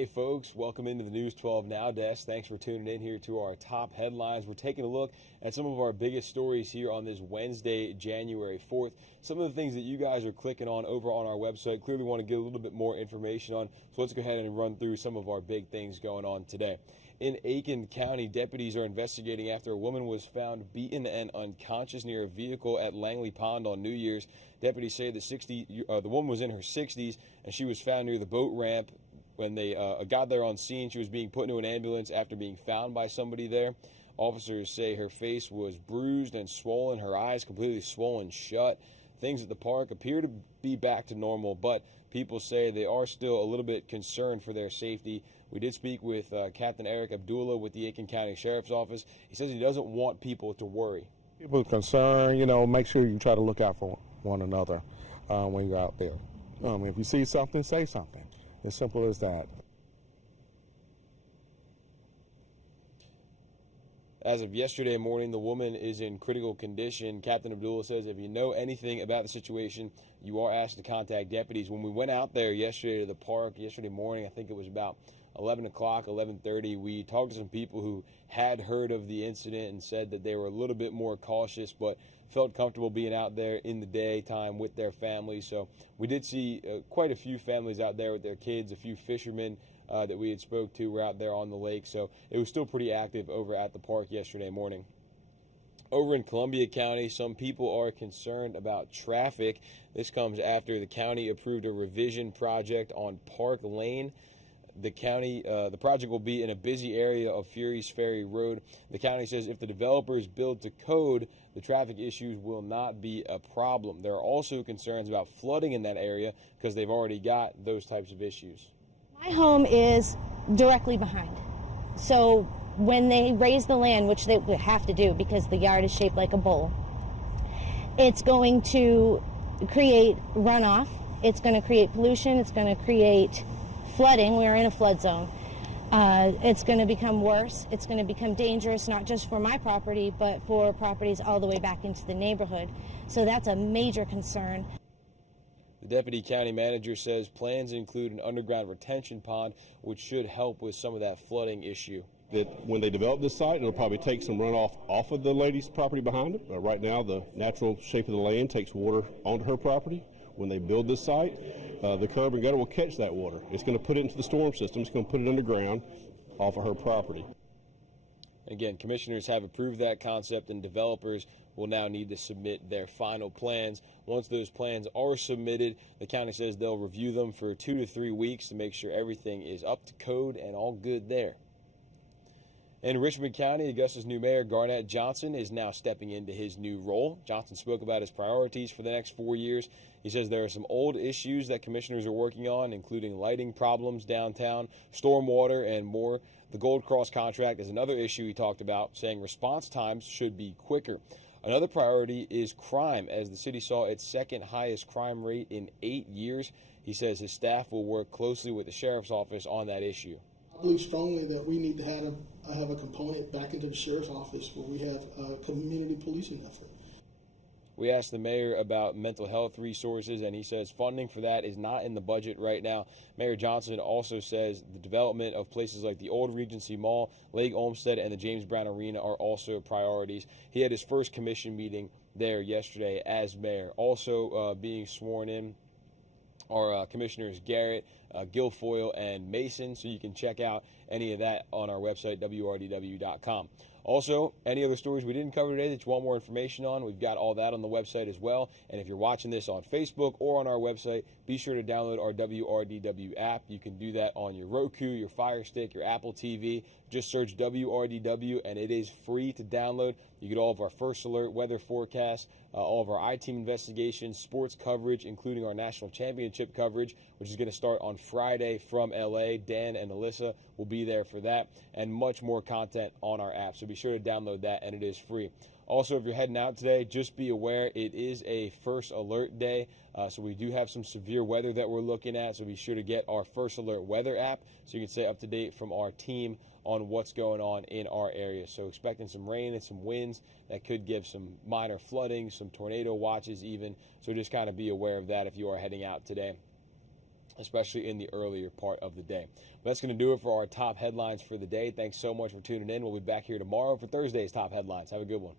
Hey folks, welcome into the News 12 Now desk. Thanks for tuning in here to our top headlines. We're taking a look at some of our biggest stories here on this Wednesday, January 4th. Some of the things that you guys are clicking on over on our website clearly want to get a little bit more information on. So let's go ahead and run through some of our big things going on today. In Aiken County, deputies are investigating after a woman was found beaten and unconscious near a vehicle at Langley Pond on New Year's. Deputies say the woman was in her 60s and she was found near the boat ramp. When they got there on scene, she was being put into an ambulance after being found by somebody there. Officers say her face was bruised and swollen, her eyes completely swollen shut. Things at the park appear to be back to normal, but people say they are still a little bit concerned for their safety. We did speak with Captain Eric Abdullah with the Aiken County Sheriff's Office. He says he doesn't want people to worry. People are concerned, make sure you try to look out for one another when you're out there. If you see something, say something. As simple as that. As of yesterday morning, the woman is in critical condition. Captain Abdullah says if you know anything about the situation, you are asked to contact deputies. When we went out there yesterday to the park, yesterday morning, I think it was about 11 o'clock, 11:30, we talked to some people who had heard of the incident and said that they were a little bit more cautious, but felt comfortable being out there in the daytime with their families. So we did see quite a few families out there with their kids, a few fishermen that we had spoke to were out there on the lake. So it was still pretty active over at the park yesterday morning. Over in Columbia County, some people are concerned about traffic. This comes after the county approved a revision project on Park Lane. The project will be in a busy area of Fury's Ferry Road. The county says if the developers build to code, the traffic issues will not be a problem. There are also concerns about flooding in that area because they've already got those types of issues. My home is directly behind. So when they raise the land, which they have to do because the yard is shaped like a bowl, it's going to create runoff. It's going to create pollution. It's going to create flooding. We're in a flood zone. It's going to become worse. It's going to become dangerous, not just for my property, but for properties all the way back into the neighborhood. So that's a major concern. The deputy county manager says plans include an underground retention pond, which should help with some of that flooding issue. That when they develop this site, it'll probably take some runoff off of the lady's property behind it. Right now, the natural shape of the land takes water onto her property. When they build this site, the curb and gutter will catch that water. It's going to put it into the storm system. It's going to put it underground off of her property. Again, commissioners have approved that concept, and developers will now need to submit their final plans. Once those plans are submitted, the county says they'll review them for 2 to 3 weeks to make sure everything is up to code and all good there. In Richmond County, Augusta's new mayor, Garnett Johnson, is now stepping into his new role. Johnson spoke about his priorities for the next 4 years. He says there are some old issues that commissioners are working on, including lighting problems downtown, stormwater, and more. The Gold Cross contract is another issue he talked about, saying response times should be quicker. Another priority is crime, as the city saw its second highest crime rate in 8 years. He says his staff will work closely with the sheriff's office on that issue. I believe strongly that we need to have a component back into the sheriff's office where we have a community policing effort. We asked the mayor about mental health resources, and he says funding for that is not in the budget right now. Mayor Johnson also says the development of places like the old Regency Mall, Lake Olmsted, and the James Brown Arena are also priorities. He had his first commission meeting there yesterday as mayor. Also being sworn in are Commissioners Garrett, Guilfoyle, and Mason, so you can check out any of that on our website, WRDW.com. Also, any other stories we didn't cover today that you want more information on, we've got all that on the website as well. And if you're watching this on Facebook or on our website, be sure to download our WRDW app. You can do that on your Roku, your Fire Stick, your Apple TV. Just search WRDW, and it is free to download. You get all of our first alert weather forecasts, all of our I-Team investigations, sports coverage, including our national championship coverage, which is going to start on Friday from LA. Dan and Alyssa will be there for that, and much more content on our app. So be sure to download that, and it is free. Also, if you're heading out today, just be aware it is a first alert day. So we do have some severe weather that we're looking at. So be sure to get our first alert weather app so you can stay up to date from our team on what's going on in our area. So expecting some rain and some winds that could give some minor flooding, some tornado watches even. So just kind of be aware of that if you are heading out today. especially in the earlier part of the day. But that's going to do it for our top headlines for the day. Thanks so much for tuning in. We'll be back here tomorrow for Thursday's top headlines. Have a good one.